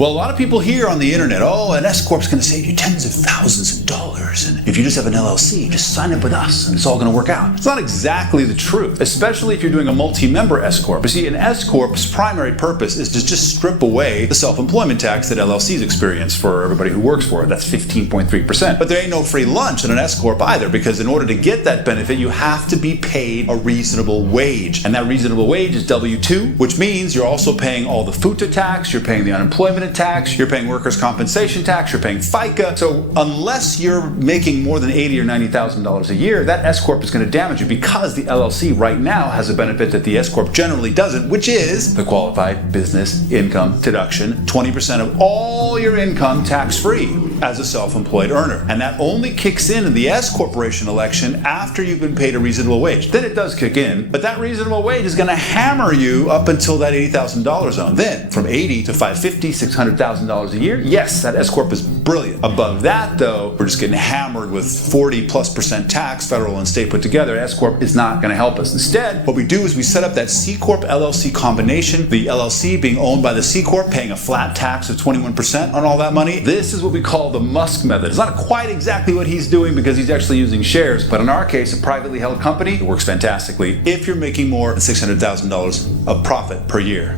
Well, a lot of people hear on the internet, oh, an S-Corp is going to save you tens of thousands of dollars. And if you just have an LLC, just sign up with us and it's all going to work out. It's not exactly the truth, especially if you're doing a multi-member S-Corp. You see, an S-Corp's primary purpose is to just strip away the self-employment tax that LLCs experience for everybody who works for it. That's 15.3%. But there ain't no free lunch in an S-Corp either, because in order to get that benefit, you have to be paid a reasonable wage. And that reasonable wage is W-2, which means you're also paying all the FUTA tax, you're paying the unemployment tax, you're paying workers' compensation tax, you're paying FICA. So unless you're making more than $80,000 or $90,000 a year, that S-Corp is going to damage you, because the LLC right now has a benefit that the S-Corp generally doesn't, which is the qualified business income deduction, 20% of all your income tax-free as a self-employed earner. And that only kicks in the S corporation election after you've been paid a reasonable wage. Then it does kick in, but that reasonable wage is going to hammer you up until that $80,000 zone. Then from $80,000 to $550,000, $600,000 a year, yes, that S corp is brilliant. Above that, though, we're just getting hammered with 40+% tax, federal and state put together. S corp is not going to help us. Instead, what we do is we set up that C corp LLC combination. The LLC being owned by the C corp, paying a flat tax of 21% on all that money. This is what we call the Musk method. It's not quite exactly what he's doing, because he's actually using shares, but in our case, a privately held company, it works fantastically if you're making more than $600,000 of profit per year.